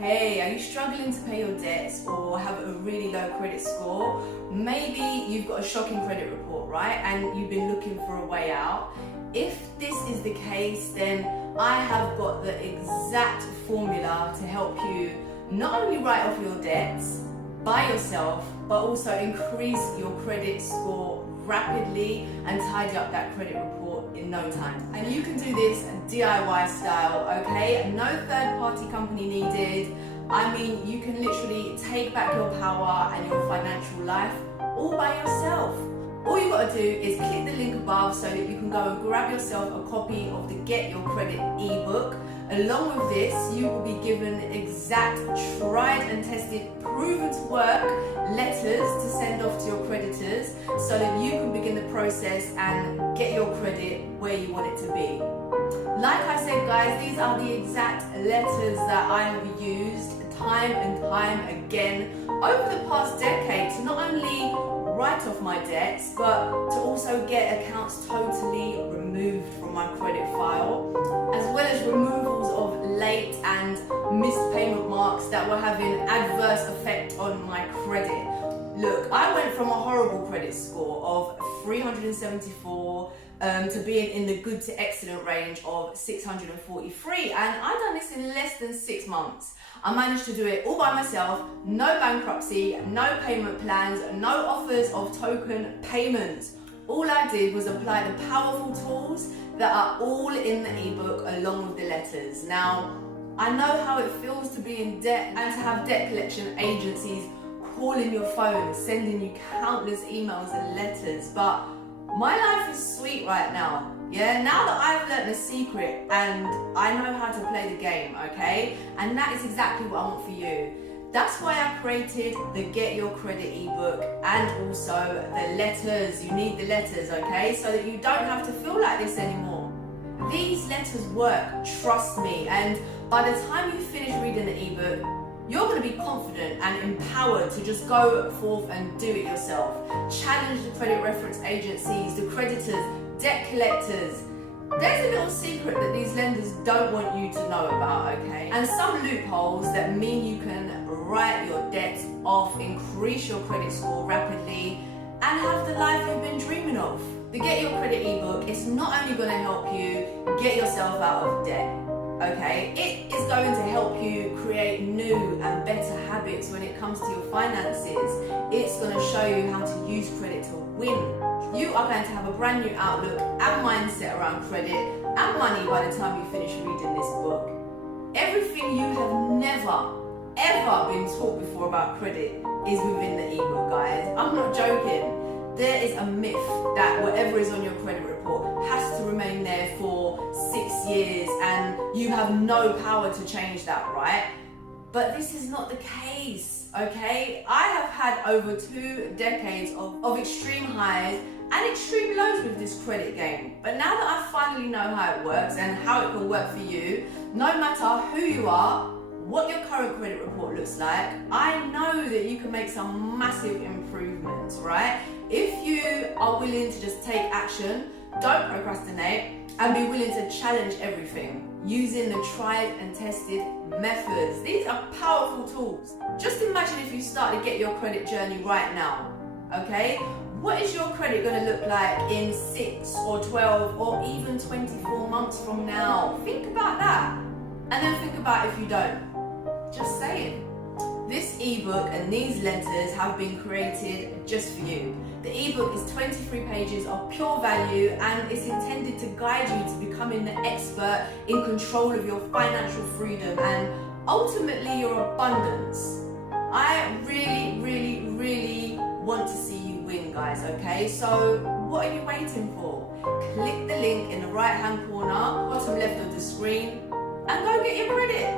Hey, are you struggling to pay your debts or have a really low credit score? Maybe you've got a shocking credit report, right? And you've been looking for a way out. If this is the case, then I have got the exact formula to help you not only write off your debts by yourself, but also increase your credit score rapidly and tidy up that credit report in no time. And you can do this DIY style, okay? No third-party company needed. I mean, you can literally take back your power and your financial life all by yourself. All you gotta do is click the link above so that you can go and grab yourself a copy of the Get Your Credit ebook. Along with this, you will be given exact, tried and tested, proven to work letters to send off to your creditors so that you can begin the process and get your credit where you want it to be. Like I said, guys, these are the exact letters that I have used time and time again over the past decade to not only write off my debts, but to also get accounts totally removed from my credit file, as well as removals of late and missed payment marks that were having adverse effect on my credit. Look, I went from a horrible credit score of 374 to being in the good to excellent range of 643, and I done this in less than 6 months. I managed to do it all by myself, no bankruptcy, no payment plans, no offers of token payments. All I did was apply the powerful tools that are all in the ebook along with the letters. Now, I know how it feels to be in debt and to have debt collection agencies calling your phone, sending you countless emails and letters, but my life is sweet right now. Yeah, now that I've learned the secret and I know how to play the game, okay? And that is exactly what I want for you. That's why I created the Get Your Credit ebook and also the letters. You need the letters, okay? So that you don't have to feel like this anymore. These letters work, trust me. And by the time you finish reading the ebook, you're going to be confident and empowered to just go forth and do it yourself. Challenge the credit reference agencies, the creditors, debt collectors. There's a little secret that these lenders don't want you to know about, okay? And some loopholes that mean you can write your debts off, increase your credit score rapidly, and have the life you've been dreaming of. The Get Your Credit ebook is not only going to help you get yourself out of debt, okay? It is going to help you create new and better habits when it comes to your finances. It's going to show you how to use credit to win. You are going to have a brand new outlook and mindset around credit and money by the time you finish reading this book. Everything you have never, ever been taught before about credit is within the ebook, guys. I'm not joking. There is a myth that whatever is on your credit report has to remain there for 6 years and you have no power to change that, right? But this is not the case, okay? I have had over 2 decades of extreme highs and extreme lows with this credit game. But now that I finally know how it works and how it can work for you, no matter who you are, what your current credit report looks like, I know that you can make some massive improvements, right? If you are willing to just take action, don't procrastinate, and be willing to challenge everything using the tried and tested methods. These are powerful tools. Just imagine if you start to get your credit journey right now, okay? What is your credit going to look like in 6 or 12 or even 24 months from now? Think about that. And then think about if you don't. Just saying. This ebook and these letters have been created just for you. The ebook is 23 pages of pure value and is intended to guide you to becoming the expert in control of your financial freedom and ultimately your abundance. I really want to see you win, guys, okay? So what are you waiting for? Click the link in the right hand corner, bottom left of the screen, and go get your credit.